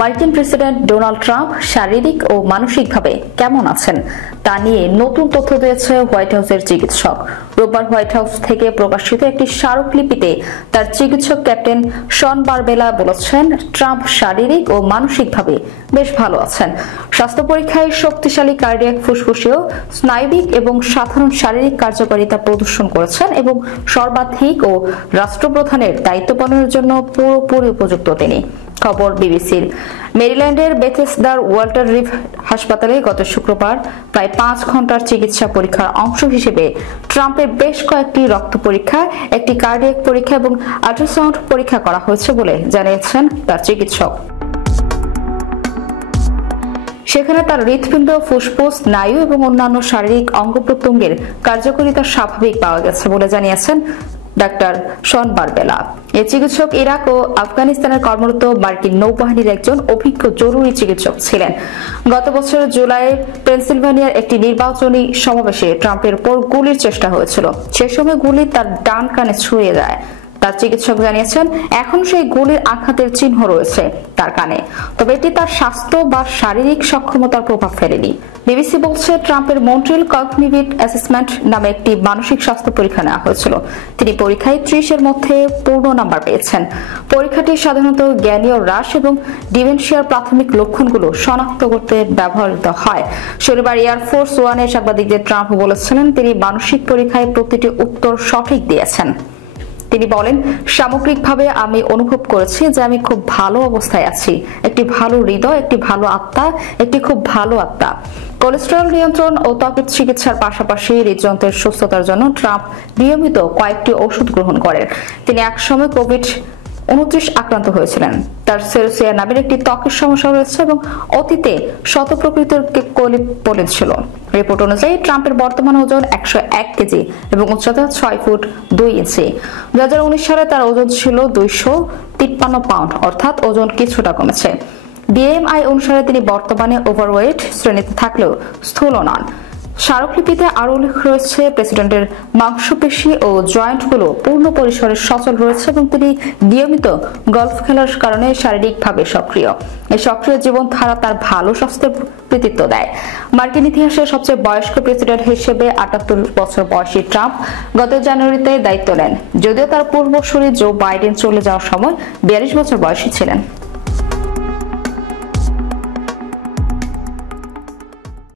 মার্কিন president Donald Trump শারীরিক ও মানসিকভাবে কেমন আছেন তা নিয়ে নতুন তথ্য দিয়েছে হোয়াইট হাউসের চিকিৎসক। রোববার হোয়াইট হাউস থেকে প্রকাশিত একটি স্মারকলিপিতে তার চিকিৎসক ক্যাপ্টেন শন বারবেলা বলেছেন, ট্রাম্প শারীরিক ও মানসিকভাবে বেশ ভালো আছেন। স্বাস্থ্য পরীক্ষায় শক্তিশালী কার্ডিয়াক ফুসফুসীয় স্নায়বিক এবং সাধারণ শারীরিক কার্যকারিতা প্রদর্শন করেছেন এবং সর্বাধিক ও রাষ্ট্রপ্রধানের দায়িত্ব পালনের জন্য পুরোপুরি উপযুক্ত তিনি। খবর বিবিসির। মেরিল্যান্ডের বেথেসদার ওয়াল্টার রিভ হাসপাতালে গত শুক্রবার প্রায় 5 ঘন্টার চিকিৎসা পরীক্ষার অংশ হিসেবে ট্রাম্পের বেশ কয়েকটি রক্ত পরীক্ষা, একটি কার্ডিয়াক পরীক্ষা এবং আল্ট্রাসাউন্ড পরীক্ষা করা হয়েছে বলে জানিয়েছেন তার চিকিৎসক। সেখানে তার হৃৎপিণ্ড, ফুসফুস, স্নায়ু এবং অন্যান্য শারীরিক অঙ্গ প্রত্যঙ্গের কার্যকারিতা স্বাভাবিক পাওয়া গেছে বলে জানিয়েছেন ডাক্তার শন বারবেলা। এই চিকিৎসক ইরাক ও আফগানিস্তানের কর্মরত মার্কিন নৌবাহিনীর একজন অভিজ্ঞ জরুরি চিকিৎসক ছিলেন। গত বছর জুলাইয়ে পেনসিলভানিয়ার একটি নির্বাচনী সমাবেশে ট্রাম্পের উপর গুলির চেষ্টা হয়েছিল। সে সময় গুলি তার ডান কানে ছুঁয়ে যায়। তার চিকিৎসক জানিয়েছেন, এখন সেই গুলির আঘাতের চিহ্ন রয়েছে তার কানে, তবে এটি তার স্বাস্থ্য বা শারীরিক সক্ষমতার প্রভাব ফেলেনি। বিবিসি বলছে, ট্রাম্পের মন্ট্রিল কগনিটিভ অ্যাসেসমেন্ট নামে একটি মানসিক স্বাস্থ্য পরীক্ষা নেওয়া হয়েছিল। তিনি পরীক্ষায় 30-এর মধ্যে পূর্ণ নাম্বার পেয়েছেন। পরীক্ষাটি সাধারণত জ্ঞানীয় হ্রাস এবং ডিমেনশিয়ার প্রাথমিক লক্ষণগুলো শনাক্ত করতে ব্যবহৃত হয়। শনিবার এয়ারফোর্স ওয়ানে সাংবাদিকদের ট্রাম্প বলেছিলেন, তিনি মানসিক পরীক্ষায় প্রতিটি উত্তর সঠিক দিয়েছেন। তিনি বলেন, সামগ্রিকভাবে আমি অনুভব করেছি যে আমি খুব ভালো অবস্থায় আছি। একটি ভালো হৃদয়, একটি ভালো আত্মা, একটি খুব ভালো আত্মা। কোলেস্টেরল নিয়ন্ত্রণ ও ত্বকের চিকিৎসার পাশাপাশি হৃদযন্ত্রের সুস্থতার জন্য ট্রাম্প নিয়মিত কয়েকটি ওষুধ গ্রহণ করেন। তিনি একসময় কোভিড-19 আক্রান্ত হয়েছিলেন। তার সেরোসিয়া নামের একটি ত্বকের সমস্যা রয়েছে এবং অতীতে শতপ্রকৃতির কোলিপোলিন ছিল। রিপোর্ট অনুযায়ী ট্রাম্পের বর্তমান ওজন 101 কেজি এবং উচ্চতা 6 ফুট 2 ইঞ্চি। 2019 সালে তার ওজন ছিল 253 পাউন্ড, অর্থাৎ ওজন কিছুটা কমেছে। বিএমআই অনুসারে তিনি বর্তমানে ওভারওয়েট শ্রেণীতে থাকলেও স্থূল নন। স্মারকলিপিতে আরো উল্লেখ রয়েছে, প্রেসিডেন্টের মাংসপেশি ও জয়েন্টগুলো পূর্ণ পরিসরে সচল রয়েছে এবং তিনি নিয়মিত গলফ খেলার কারণে শারীরিকভাবে সক্রিয়। এই সক্রিয় জীবনধারা তার ভালো স্বাস্থ্যের কৃতিত্ব দেয়। মার্কিন ইতিহাসের সবচেয়ে বয়স্ক প্রেসিডেন্ট হিসেবে 78 বছর বয়সী ট্রাম্প গত জানুয়ারিতে দায়িত্ব নেন, যদিও তার পূর্বসূরি জো বাইডেন চলে যাওয়ার সময় 42 বছর বয়সী ছিলেন।